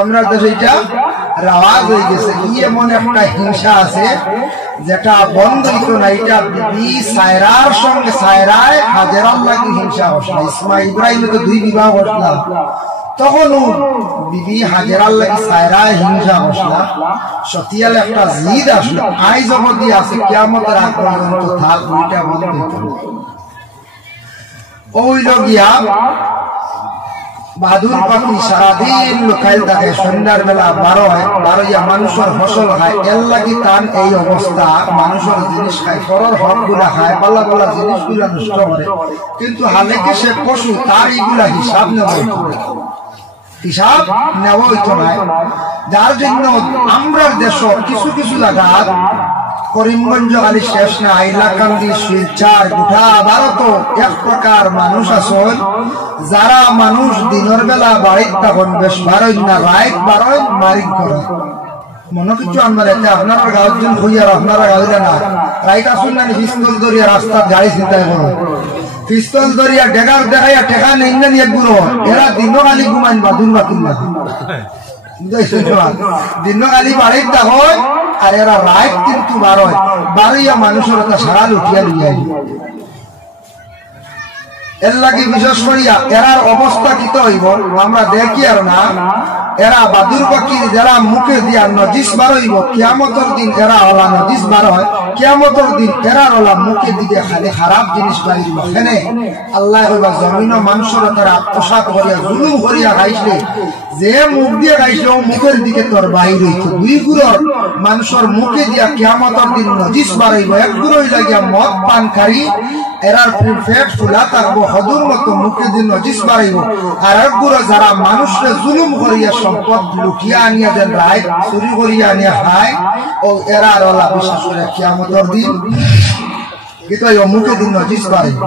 আমরা দেশে এটা রাওয়াজ হয়ে গেছে। এমন একটা হিংসা আছে যেটা বন্ধ হইতো না। এটা বিবি সায়রার সঙ্গে সায়রায় হাজেরার লাগি হিংসা হসলা। ইব্রাহিমে তো 2 বিবাহ হসলা, তখন বিবি হাজেরার লাগি সায়রায় হিংসা হসলা। সতিয়াল একটা জিদ আসলো, আই জগতি আছে কিয়ামতের আগ পর্যন্ত থাক, ওইটা বন্ধ হইতো না। ওইল গিয়া বাহাদুর পাখি সারাদিন লোকাইল থাকে, সন্ধ্যার বেলা বারোয়া মানুষের ফসল খায়। এর লাগি তান এই অবস্থা, মানুষের জিনিস খায়, পরের হক গুলা খায়, পাল্লা পাল্লা জিনিস গুলা নষ্ট করে। কিন্তু হালেকে সে পশু, তার এইগুলা হিসাব নেওয়া হইতো, হিসাব নেওয়া হইতো না। যার জন্য আমরা দেশ কিছু কিছু জায়গা করিমগঞ্জ খালি শেষ না, হাইলাকান্দি, শিলচর, গোটা ভারত এক প্রকার মানুষ আছেন যারা মানুষ দিনের বেলা বাড়ির তখন বেশ বারোই না, রাইট বারোই মারিক করে মনে কিছু আনবার। আপনারা গাঁত দিন খুঁজার আপনারা গাঁলে না রাইট আসুন না, পিস্তল ধরিয়া রাস্তার গাড়ি চিন্তায় করো, পিস্তল ধরিয়া ডেগার দেখাইয়া টেকা নেই না নিয়ে গুলো। এরা দিনকালি ঘুমাইন বাদুর বাতুন না, দিনকালি বাড়ির তখন আর এরা রাইট কিন্তু বারোইয়া মানুষের একটা সারা লুটিয়া লইয়া। এর লাগে বিশেষ করিয়া এরার অবস্থা কি তো হইব আমরা দেখি আর না। এরা বাদুর পাখির যারা মুখে দিয়া নজিস বার হইব, কিয়ামতের দিন এরা ওলা নজিস বার হয়, কিয়ামতের দিন এরার ওলা মুখের দিকে খালি খারাপ জিনিস বাড়িব। এখানে আল্লাহ হইবা জমিন মানুষের তারা আত্মসাৎ করিয়া জুলুম করিয়া খাইছে, যে মুখ দিয়ে খাইছে ও মুখের দিকে তোর বাহির হইতো। 2 গুড়র মানুষের মুখে দিয়া কিয়ামতের দিন নজিস বার হইব। 1 গুড়ই লাগিয়া মদ পানকারী এরার পেট ফুলা থাকবো, হদুর মতো মুখে দিন নজিস বাড়াইব। আর 1 গুড়ো যারা মানুষকে জুলুম করিয়া সম্পদ লুটিয়া আনিয়া দেন, রায় চুরি করিয়া আনিয়া খায়, ও এরার ওলা বিশেষ করে কিয়ামতের দিন কিন্তু মুখে দিন নজিস বাড়াইব।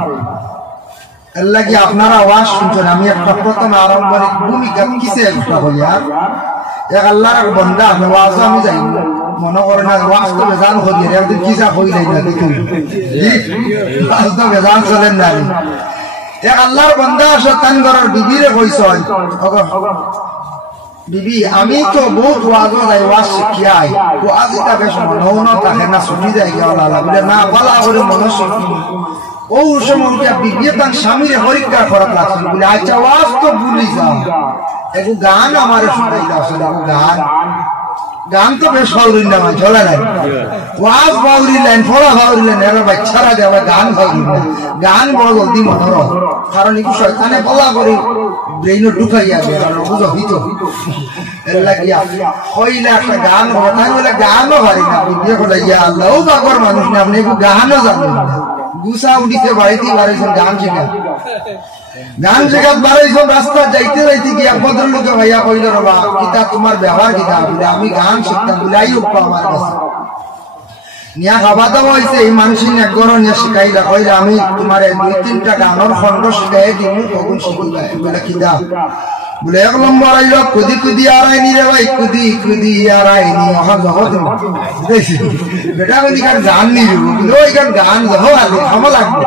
এর লাগি আপনারা আওয়াজ শুনছেন। আমি একটা প্রথম আরম্ভরিক ভূমিকা কিসে একটা হইয়া এক আল্লাহর বন্দা ওয়াজ আমি যাই মনে করে না, ওয়াজ তো বেজান করি একদিন কিসা হইলাই না, কিন্তু ওয়াজ তো বেজান চলেন না। এক আল্লাহর বন্দা আসে তান ঘরের বিবিরে কইছ, বিবি আমি তো বহুত ওয়াজ যাই, ওয়াজ শিখিয়াই, ওয়াজ এটা বেশ মনে থাকে না, ছুটি যায় গিয়া বলে না বলা করে মনে শিখি। ও সময় বিবি তার স্বামীরে পরীক্ষা করার লাগছিল বলে, আচ্ছা ওয়াজ তো ভুলি যাও, একটু গান আমার শোনাইলে আসলে গান গান তো বেশ ফাউরিন না চলে নাই, ওয়াজ ফাউরিলেন, ফলা ফাউরিলেন, এরা বাচ্চারা যাবে গান ফাউরিলেন। গান বড় জলদি মনোর, কারণ একটু শয়তানে বলা করে ব্রেইন ঢুকাইয়া যায়, বুঝো হিত এর লাগিয়া হইলে একটা গান কথা বলে গানও পারি না। বিয়ে করে ইয়া আল্লাহ বাগর মানুষ না, আপনি একটু গানও জানেন না। গুসা উঠিতে বাড়িতে বাড়াইছেন গান শেখা, গান শেখাত বাড়াইছেন, রাস্তা যাইতে যাইতে গিয়া ভদ্রলোকে ভাইয়া কইল রবা কিতা তোমার ব্যবহার কিতা বলে, আমি গান শিখতাম বলে আই আমার কাছে নিয়া খাওয়া দাওয়া হয়েছে। এই মানুষের এক গরম নিয়ে শিখাইলা, কইলা আমি তোমার 2-3টা গানের খন্ড শিখাই দিন, তখন শিখিলা বলে কিতা বলে 1 নম্বর আইল কুদি কুদি আড়াইনি রে ভাই, কুদি কুদি আড়াইনি বেটা ওইখান গান নিবি কিন্তু ওইখান গান যহ আগে খামা লাগবে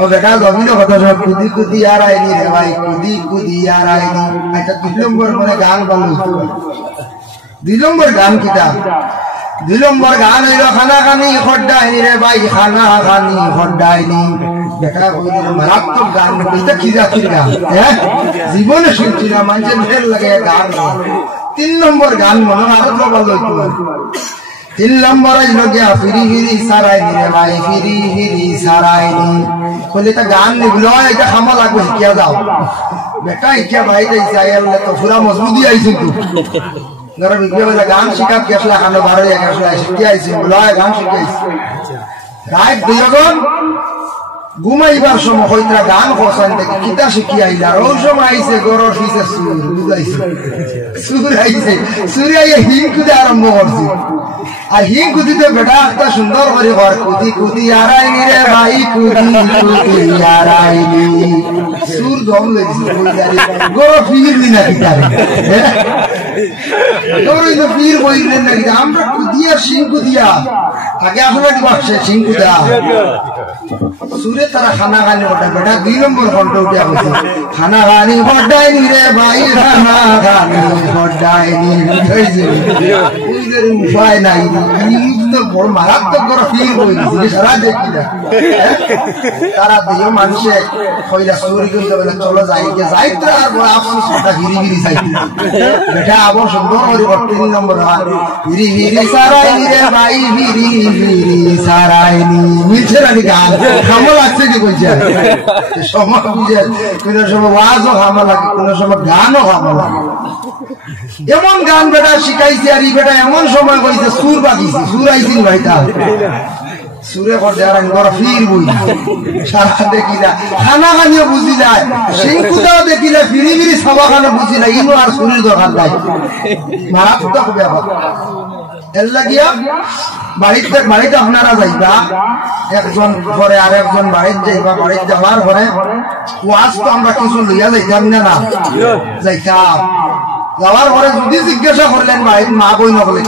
ও বেটা জমিন কথা সব কুদি কুদি আড়াইনি রে ভাই, কুদি কুদি আড়াইনি। একটা 2 নম্বর মানে গান ভালো 2 নম্বর গান কিতা 2 নম্বর গান হইল খানা খানি খড্ডাইনি রে ভাই, খানা খানি খড্ডাইনি। বেটা মারাত্মক গান, এটা কি জাতির গান জীবনে শুনছি না, মানুষের ফের লাগে গান। 3 নম্বর গান মনে আরো ভালো হইতো। 3 নম্বর আইল গিয়া ফিরি ফিরি সারাইনি রে ভাই, ফিরি ফিরি সারাইনি বলে এটা গান নিবল, এটা খামা লাগবে শিখিয়া যাও। বেটা ইচ্ছা ভাই যাই বলে তো পুরা মজবুতি আইছি, গান শিখাত গেছলা খানো 12 গেছলা শিখিয়ে আইছি বলে গান শিখাইছি। রাত 2 ঘুমাইবার সময় হইতরা গান খসান দেখে কিতা শিখি আইলা, ওই সময় আইছে গরর ফিসে সুর, বুঝাইছে সুর আইছে, সুরে আইয়া হিং কুদে আরম্ভ করছে। আর হিং কুদিতে বেটা একটা সুন্দর করে ঘর কুদি কুদি আড়াইনি রে ভাই, কুদি কুদি আড়াইনি সুর দম লেগেছে গরর ফির না কিতারে ফির বইলেন নাকি আমরা কুদিয়া সিং কুদিয়া আগে আপনারা কি বাসে সিং কুদা সুরে তারা খানা খানি ওটা বেটা 2 নম্বর ঘন্টা উঠে আসছে, খানা খানি হটাইনি রে ভাই, খানা খানি ডাইনি উপায় নাই বড় মারাত্মক বড় ফিল হয়েছে সারা দেখি না তারা দিও মানুষে কইলা চুরি করতে বলে চলো যাই যাইতে আর বড় আফসোস কথা হিরি হিরি যাইতে বেটা আবার সুন্দর করে 3 নম্বর হিরি হিরি সারাই রে ভাই হিরি হিরি সারাইনি মিলছে না গান খামো লাগছে কি কইছে সময় বুঝে কোন সময় ওয়াজও খামো লাগে কোন সময় গানও খামো লাগে এমন গান বেটা শিখাইছে আর বেটা এমন সময় কইছে সুর বাজিছে সুর আইছিল ভাইটা সুরে করে আর বড় ফির বই সারা দেখি না খানা খানিও বুঝি যায় সিংকুটাও দেখি না ফিরি ফিরি সবা খানা বুঝি না ইনো আর সুরের দরকার নাই মারাত্মক ব্যাপার এর লাগিয়া বাড়িতে আপনারা যাইবা একজন ঘরে আর একজন বাড়িতে যাইবা বাড়িতে যাওয়ার পরে ওয়াজ তো আমরা কিছু লইয়া যাইতাম না যাইতাম যাওয়ার পরে যদি জিজ্ঞাসা করলেন বাড়ির মা বই নকলে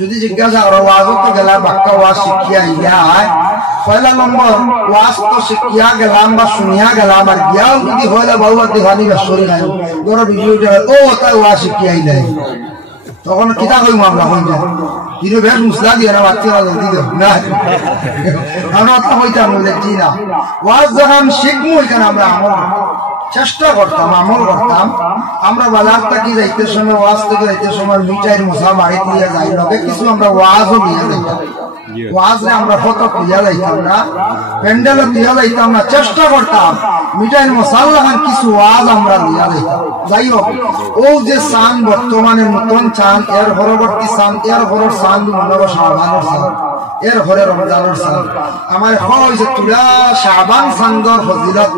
যদি জিজ্ঞাসা করো ওয়াজও তো গেলাম বাক্কা ওয়াজ শিখিয়া ইয়া পয়লা নম্বর ওয়াজ তো শিখিয়া গেলাম বা শুনিয়া গেলাম আর গিয়াও যদি হইলে বাবু দিহানি বেসরি নাই ধরো ভিডিওটা ও তাই ওয়াজ শিখিয়া আইলে তখন কিতা কইম আমরা হই যায় কিন্তু বেশ মুসলা দিয়ে না বাচ্চা জলদি দেব না আমরা তো হইতাম বলছি না ওয়াজ যখন শিখবো ওইখানে আমরা চেষ্টা করতাম আমল করতাম আমরা বাজার থেকে যাইতে সময় ওয়াজ থেকে যাইতে সময় মিঠাইয়ের মশা বাড়িতে নিয়ে যাই লগে কিছু আমরা ওয়াজও নিয়ে যাইতাম ওয়াজে আমরা ফটো দিয়া যাইতাম না প্যান্ডেলও দিয়া যাইতাম না চেষ্টা করতাম মিঠাইয়ের মশাল্লা কিছু ওয়াজ আমরা দিয়া যাইতাম যাই হোক ও যে চান বর্তমানে নতুন চান এর পরবর্তী চান এর পরের চান মনে শাবানের চান এর ঘরে রমজানের চান আমার হয়েছে তুলা শাবান চান্দর ফজিলত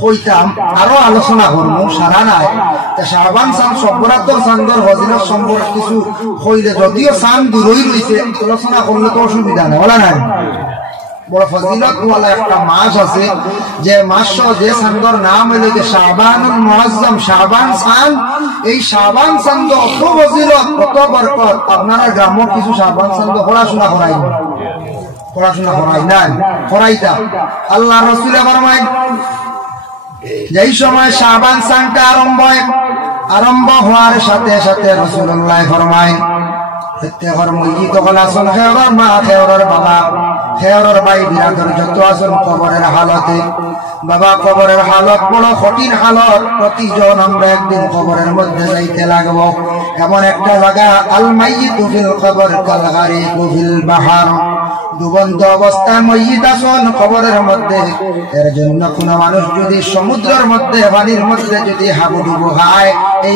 কইতাম আরো আলোচনা করবো সারা নাই শাবান চান সবরাতর চান্দর ফজিলত সম্পর্কে কিছু কইলে যদিও চান দূরই রয়েছে আলোচনা করলে তো অসুবিধা নেই বলা নাই বড় ফজিলত ওয়ালা একটা মাস আছে যে মাস যে চান্দর নাম হইল যে শাবানুল মুআজ্জাম শাবান চান এই শাবান চান্দ অত ফজিলত কত বরকত আপনারা গ্রামের কিছু শাবান চান্দ পড়াশোনা করাই নাই করাইতা আল্লাহ রাসূল ফরমায় যেই সময় শাবান চানটা আরম্ভ হওয়ার সাথে সাথে রাসূলুল্লাহ ফরমায় প্রত্যেকের মসজিদ তখন আসন খেওয়ার মা খেওয়ার বাবা খেওয়ার ভাই বিরাদর যত আসন কবরের হালতে বাবা কবরের হালত বড় কঠিন হালত প্রতিজন আমরা একদিন কবরের মধ্যে যাইতে লাগবো এমন একটা জায়গা আল মাইয়িতু ফিল কবর কাল গারিকু ফিল বাহর ডুবন্ত অবস্থায় মসজিদ আসন কবরের মধ্যে এর জন্য কোন মানুষ যদি সমুদ্রের মধ্যে পানির মধ্যে যদি হাবুডুবু খায়